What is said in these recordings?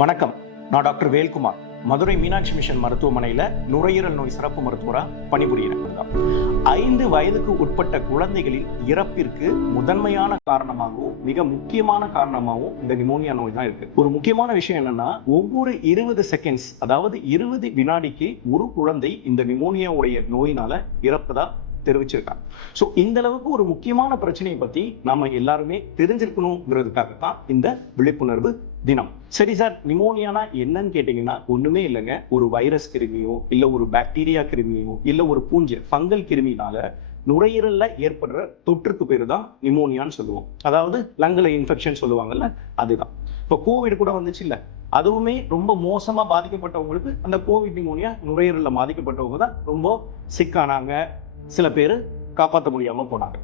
வணக்கம், நான் doctor Velkumar. Madurai Meenakshi mission மருத்துவமனையில் நுரையீரல் நோய் சிறப்பு மருத்துவராக பணிபுரிகிறேன். 5 வயதுக்கு உட்பட்ட குழந்தைகளின் இறப்பிற்கு முதன்மையான காரணமாகவும் மிக முக்கியமான காரணமாகவும் இந்த நிமோனியா நோய் தான் இருக்கு. ஒரு முக்கியமான விஷயம் என்னன்னா, ஒவ்வொரு 20 செகண்ட்ஸ், அதாவது 20 வினாடிக்கு ஒரு குழந்தை இந்த நிமோனியாவுடைய நோயினால இறப்பதா தெரிவிச்சிருக்காங்க. ஸோ இந்த அளவுக்கு ஒரு முக்கியமான பிரச்சனையை பத்தி நாம எல்லாருமே தெரிஞ்சிருக்கணுங்கிறதுக்காக தான் இந்த விழிப்புணர்வு தினம். சரி சார், நிமோனியானா என்னன்னு கேட்டீங்கன்னா ஒண்ணுமே இல்லைங்க. ஒரு வைரஸ் கிருமியோ இல்ல ஒரு பாக்டீரியா கிருமியோ இல்ல ஒரு பூஞ்சை ஃபங்கல் கிருமினால நுரையீரல்ல ஏற்படுற தொற்றுக்கு பேரு தான் நிமோனியான்னு சொல்லுவோம். அதாவது லங்ல இன்ஃபெக்ஷன் சொல்லுவாங்கல்ல, அதுதான். இப்போ கோவிட் கூட வந்துச்சு இல்ல, அதுவுமே ரொம்ப மோசமா பாதிக்கப்பட்டவங்களுக்கு அந்த கோவிட் நிமோனியா நுரையீரல்ல பாதிக்கப்பட்டவங்க தான் ரொம்ப சிக்கானாங்க. சில பேர் காப்பாற்ற முடியாம போனாங்க.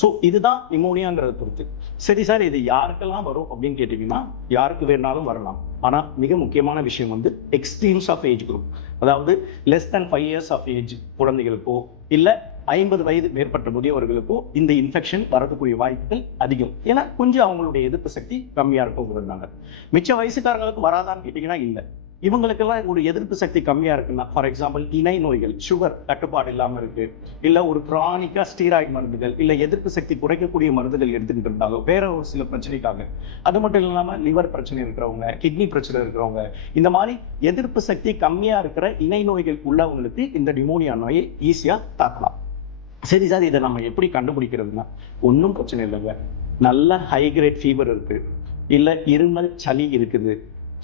ஸோ இதுதான் நிமோனியாங்கிறத பொறுத்து. சரி சார், இது யாருக்கெல்லாம் வரும் அப்படின்னு கேட்டீங்கன்னா யாருக்கு வேணாலும் வரலாம். ஆனா மிக முக்கியமான விஷயம் வந்து எக்ஸ்ட்ரீம்ஸ் ஆஃப் ஏஜ் குரூப், அதாவது less than 5 years of age குழந்தைகளுக்கோ இல்ல 50 வயது மேற்பட்ட முதியவர்களுக்கோ இந்த இன்ஃபெக்ஷன் வரக்கூடிய வாய்ப்புகள் அதிகம். ஏன்னா கொஞ்சம் அவங்களுடைய எதிர்ப்பு சக்தி கம்மியா இருக்குங்கிறதுனால. மிச்ச வயசுக்காரங்களுக்கு வராதான்னு கேட்டீங்கன்னா இல்லை. இவங்களுக்கெல்லாம் ஒரு எதிர்ப்பு சக்தி கம்மியா இருக்குன்னா, ஃபார் எக்ஸாம்பிள் இணை நோய்கள், சுகர் கட்டுப்பாடு இல்லாம இருக்கு, இல்ல ஒரு கிரானிக்கா ஸ்டீராய்டு மருந்துகள் இல்ல எதிர்ப்பு சக்தி குறைக்கக்கூடிய மருந்துகள் எடுத்துக்கிட்டு இருந்தாலும் வேற ஒரு சில பிரச்சனைக்காக, அது மட்டும் இல்லாம லிவர் பிரச்சனை இருக்கிறவங்க, கிட்னி பிரச்சனை இருக்கிறவங்க, இந்த மாதிரி எதிர்ப்பு சக்தி கம்மியா இருக்கிற இணை நோய்கள் உள்ளவங்களுக்கு இந்த நிமோனியா நோயை ஈஸியா தாக்கலாம். சரி சார், இதை நம்ம எப்படி கண்டுபிடிக்கிறதுனா ஒன்றும் பிரச்சனை இல்லைங்க. நல்ல ஹை கிரேட் ஃபீவர் இருக்கு, இல்ல இருமல் சளி இருக்குது,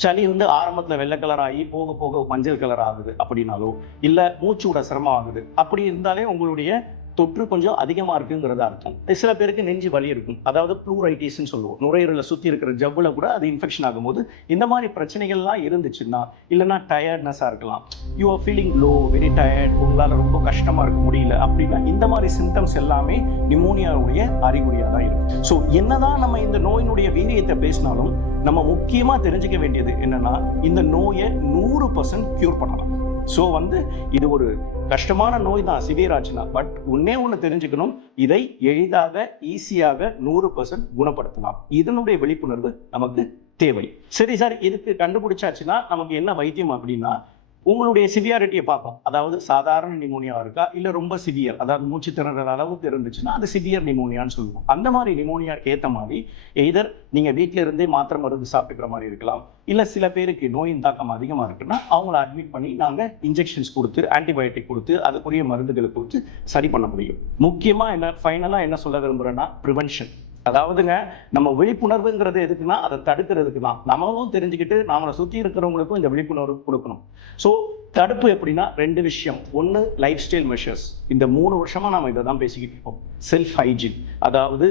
சளி வந்து ஆரம்பத்துல வெள்ளை கலர் ஆகி போக போக மஞ்சள் கலர் ஆகுது அப்படின்னாலோ, இல்ல மூச்சு விட சிரமம் ஆகுது அப்படி இருந்தாலே உங்களுடைய தொற்று கொஞ்சம் அதிகமா இருக்குங்கிறதா அர்த்தம். சில பேருக்கு நெஞ்சு வலி இருக்கும், அதாவது ப்ளூரைட்டிஸ்ன்னு சொல்லுவோம். நுரையீரலை சுத்தி இருக்கிற ஜவ்வுல கூட அது இன்ஃபெக்ஷன் ஆகும்போது இந்த மாதிரி பிரச்சனைகள்லாம் இருந்துச்சுன்னா, இல்லைன்னா டயர்ட்னஸா இருக்கலாம், you are feeling low, very tired, உங்களால ரொம்ப கஷ்டமா இருக்க முடியல அப்படின்னா இந்த மாதிரி சிம்டம்ஸ் எல்லாமே நிமோனியாவுடைய அறிகுறியா தான் இருக்கும். ஸோ என்னதான் நம்ம இந்த நோயினுடைய வீரியத்தை பேசினாலும் நம்ம முக்கியமா தெரிஞ்சுக்க வேண்டியது என்னன்னா, இந்த நோயை 100% கியூர் பண்ணலாம். ஸோ வந்து இது ஒரு கஷ்டமான நோய் தான் சிவியர் ஆச்சுன்னா, பட் ஒன்னே ஒன்று தெரிஞ்சுக்கணும், இதை எளிதாக ஈஸியாக 100% குணப்படுத்தலாம். இதனுடைய விழிப்புணர்வு நமக்கு தேவை. சரி சார், இதுக்கு கண்டுபிடிச்சாச்சுன்னா நமக்கு என்ன வைத்தியம் அப்படின்னா, உங்களுடைய சிவியாரிட்டியை பார்ப்போம். அதாவது சாதாரண நிமோனியா இருக்கா இல்ல ரொம்ப சிவியர், அதாவது மூச்சு திணறல் அளவுக்கு இருந்துச்சுன்னா அது சிவியர் நிமோனியான்னு சொல்லுவோம். அந்த மாதிரி நிமோனியாக்கு ஏற்ற மாதிரி எய்தர் நீங்க வீட்டில இருந்தே மாத்திரை மருந்து சாப்பிட்டுக்கிற மாதிரி இருக்கலாம், இல்ல சில பேருக்கு நோயின் தாக்கம் அதிகமா இருக்குன்னா அவங்கள அட்மிட் பண்ணி நாங்க இன்ஜெக்ஷன்ஸ் கொடுத்து ஆன்டிபயோட்டிக் கொடுத்து அதுக்குரிய மருந்துகளை கொடுத்து சரி பண்ண முடியும். முக்கியமா ஃபைனலா என்ன சொல்ல விரும்புறேன்னா, ப்ரிவென்ஷன். அதாவதுங்க, நம்ம விழிப்புணர்வுங்கிறது எதுக்குன்னா அதை தடுக்கிறதுக்கு தான். நம்மளும் தெரிஞ்சுக்கிட்டு நம்மளை சுற்றி இருக்கிறவங்களுக்கும் இந்த விழிப்புணர்வு கொடுக்கணும். ஸோ தடுப்பு எப்படின்னா 2 விஷயம். ஒன்று லைஃப் ஸ்டைல் மெஷர்ஸ். இந்த 3 வருஷமா நம்ம இதை தான் பேசிக்கிட்டு இருக்கோம். செல்ஃப் ஹைஜீன், அதாவது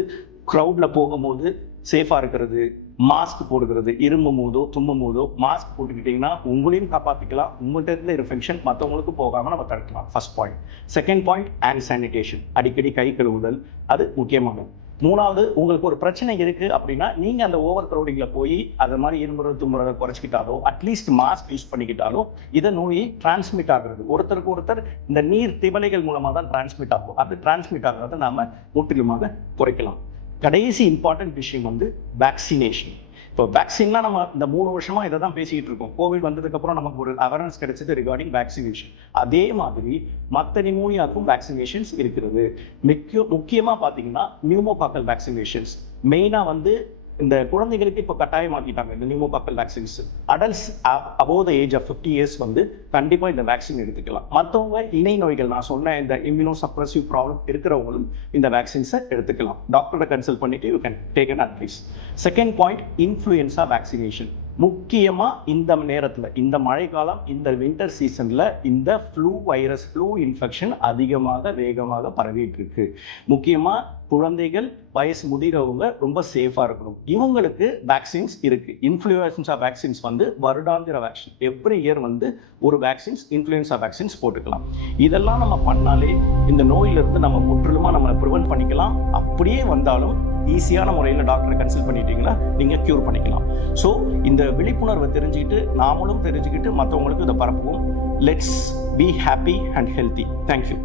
க்ரௌட்ல போகும்போது சேஃபா இருக்கிறது, மாஸ்க் போடுகிறது, இருமும் போதோ தும்மும் போதோ மாஸ்க் போட்டுக்கிட்டீங்கன்னா உங்களையும் காப்பாற்றிக்கலாம், உங்கள்கிட்ட இருந்த இன்ஃபெக்ஷன் மற்றவங்களுக்கு போகாமல் நம்ம தடுக்கலாம். First point. Second point, hand sanitation, அடிக்கடி கை கழுவுதல், அது முக்கியமானது. 3வது, உங்களுக்கு ஒரு பிரச்சனை இருக்கு அப்படின்னா நீங்க அந்த ஓவர் க்ரௌடிங்ல போய் அது மாதிரி இருமுறை தும்முறதை குறைச்சிக்கிட்டாலோ அட்லீஸ்ட் மாஸ்க் யூஸ் பண்ணிக்கிட்டாலோ இதை நோயை டிரான்ஸ்மிட் ஆகுறது ஒருத்தருக்கு ஒருத்தர் இந்த நீர் திவலைகள் மூலமா தான் டிரான்ஸ்மிட் ஆகும். அது டிரான்ஸ்மிட் ஆகிறத நாம முற்றிலுமாக குறைக்கலாம். கடைசி இம்பார்ட்டன்ட் விஷயம் வந்து வேக்சினேஷன். இப்போ வேக்சின்லாம் நம்ம இந்த 3 வருஷமா இதை தான் பேசிக்கிட்டு இருக்கோம். கோவிட் வந்ததுக்கு அப்புறம் நமக்கு ஒரு அவேர்னஸ் கிடைச்சது ரிகார்டிங் வேக்சினேஷன். அதே மாதிரி மற்ற நிமோனியாவுக்கும் வேக்சினேஷன்ஸ் இருக்கிறது. முக்கியமா பார்த்தீங்கன்னா நியூமோகாக்கல் வேக்சினேஷன்ஸ் மெயினா வந்து இந்த குழந்தைகளுக்கு இப்போ கட்டாயமாக்கிட்டாங்க இந்த pneumococcal vaccines. Adults above the age of 50 years வந்து கண்டிப்பாக இந்த வேக்சின் எடுத்துக்கலாம். மற்றவங்க இணை நோய்கள், நான் சொன்ன இந்த இம்யூனோ சப்ரசிவ் ப்ராப்ளம் இருக்கிறவங்களும் இந்த வேக்சின்ஸை எடுத்துக்கலாம். டாக்டரை கன்சல்ட் பண்ணிட்டு you can take an advice. Second point, influenza vaccination. முக்கியமா இந்த நேரத்தில், இந்த மழைக்காலம், இந்த வின்டர் சீசன்ல இந்த ஃப்ளூ வைரஸ், ஃப்ளூ இன்ஃபெக்ஷன் அதிகமாக வேகமாக பரவிட்டு இருக்கு. முக்கியமா குழந்தைகள், வயசு முதிரவங்க ரொம்ப சேஃபா இருக்கணும். இவங்களுக்கு வேக்சின்ஸ் இருக்கு. இன்ஃப்ளூயன்ஸா வேக்சின்ஸ் வந்து வருடாந்திர வேக்சின், எவ்ரி இயர் வந்து ஒரு வேக்சின்ஸ், இன்ஃப்ளூயன்ஸா வேக்சின்ஸ் போட்டுக்கலாம். இதெல்லாம் நம்ம பண்ணாலே இந்த நோயிலிருந்து நம்ம முற்றிலுமா நம்மளை ப்ரிவென்ட் பண்ணிக்கலாம். அப்படியே வந்தாலும் ஈஸியான முறையில் டாக்டரை கன்சல்ட் பண்ணிட்டீங்கன்னா நீங்கள் க்யூர் பண்ணிக்கலாம். ஸோ இந்த விழிப்புணர்வை தெரிஞ்சுக்கிட்டு நாமளும் தெரிஞ்சுக்கிட்டு மற்றவங்களுக்கு இதை பரப்புவோம். Let's be happy and healthy. Thank you.